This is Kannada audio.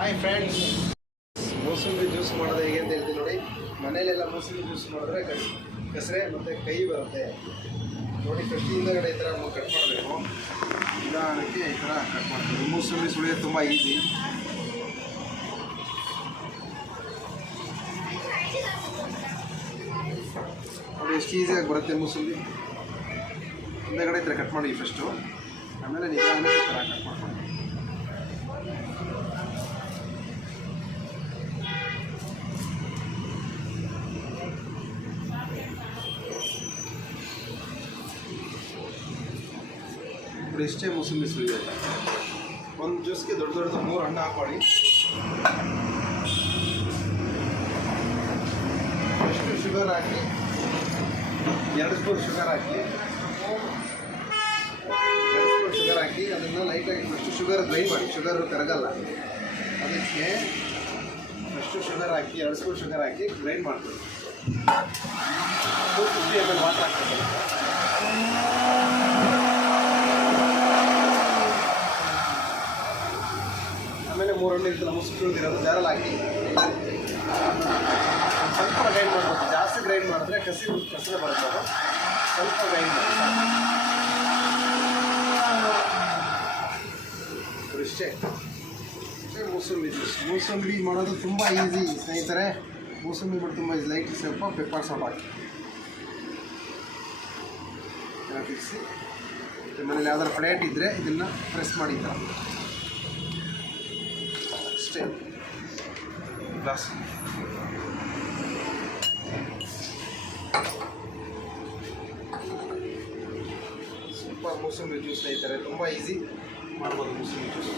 ಹಾಯ್ ಫ್ರೆಂಡ್ಸ್ ಮೂಸಂಬಿ ಜ್ಯೂಸ್ ಮಾಡೋದು ಹೇಗೆ ಅಂತ ಹೇಳ್ತೀನಿ ನೋಡಿ. ಮನೇಲೆಲ್ಲ ಮೂಸಂಬಿ ಜ್ಯೂಸ್ ಮಾಡಿದ್ರೆ ಕಸ್ ಕೆಸರೆ ಮತ್ತು ಕೈ ಬರುತ್ತೆ. ನೋಡಿ ಕಟ್ಟಿ ಹಿಂದಗಡೆ ಈ ಥರ ಕಟ್ ಮಾಡಬೇಕು. ನಿಧಾನಕ್ಕೆ ಈ ಥರ ಕಟ್ ಮಾಡ್ತೀವಿ. ಮೂಸಂಬಿ ಸುಳಿಯೋದು ತುಂಬ ಈಸಿ. ನೋಡಿ, ಎಷ್ಟು ಈಸಿಯಾಗಿ ಬರುತ್ತೆ ಮೂಸಂಬಿ. ಹಿಂದಗಡೆ ಈ ಥರ ಕಟ್ ಮಾಡಿ ಫಸ್ಟು ಆಮೇಲೆ ನಿಧಾನಕ್ಕೆ ಈ ಥರ ಕಟ್ ಮಾಡ್ಕೊಂಡು. ನೋಡಿ ಇಷ್ಟೇ ಮೂಸಂಬಿ ಒಂದು ಜ್ಯೂಸ್ಗೆ ದೊಡ್ಡ ದೊಡ್ಡ ಮೂರು ಹಣ್ಣು ಹಾಕೊಳ್ಳಿ. ಎಷ್ಟು ಶುಗರ್ ಹಾಕಿ, ಎರಡು ಸ್ಪೂನ್ ಶುಗರ್ ಹಾಕಿ, ಎರಡು ಶುಗರ್ ಹಾಕಿ, ಅದನ್ನು ಲೈಟಾಗಿ ಫಸ್ಟು ಶುಗರ್ ಡ್ರೈ ಮಾಡಿ ಶುಗರ್ ಕರಗಲ್ಲ. ಅದಕ್ಕೆ ಫಸ್ಟು ಶುಗರ್ ಹಾಕಿ, ಎರಡು ಸ್ಪೂನ್ ಶುಗರ್ ಹಾಕಿ ಗ್ರೈಂಡ್ ಮಾಡ್ತೀವಿ ಟೂ ಆಮೇಲೆ ಮೂರು ನಮ್ಮ ಇರೋದು ಜಾರಲ್ಲಿ ಹಾಕಿ ಸ್ವಲ್ಪ ಗ್ರೈಂಡ್ ಮಾಡಬೇಕು. ಜಾಸ್ತಿ ಗ್ರೈಂಡ್ ಮಾಡಿದ್ರೆ ಕಸಿ ಕಸರೆ ಬರುತ್ತೆ ಅದು. ಸ್ವಲ್ಪ ಗ್ರೈಂಡ್ ಮಾಡಿ ಮೂಸಂಬಿ ಮೂಸಂಬಿ ಮಾಡೋದು ತುಂಬ ಈಸಿ ಸ್ನೇಹಿತರೆ. ಮೂಸಂಬಿ ಮಾಡೋದು ತುಂಬ ಈಸಿ ಲೈಟ್ ಸ್ವಲ್ಪ ಪೆಪ್ಪರ್ ಸಾಲ್ಟ್ ಹಾಕಿ. ಹಾಕಿಸಿ ಮನೇಲಿ ಯಾವ್ದಾದ್ರು ಪ್ಲೇಟ್ ಇದ್ದರೆ ಇದನ್ನು ಪ್ರೆಸ್ ಮಾಡಿ ಅಷ್ಟೇ ಗ್ಲಾಸ್ ಸೂಪರ್ ಮೂಸಂಬಿ ಜ್ಯೂಸ್ ಸ್ನೇಹಿತರೆ ತುಂಬ ಈಸಿ ಮಾಡ್ಬೋದು ಮೂಸಂಬಿ ಜ್ಯೂಸ್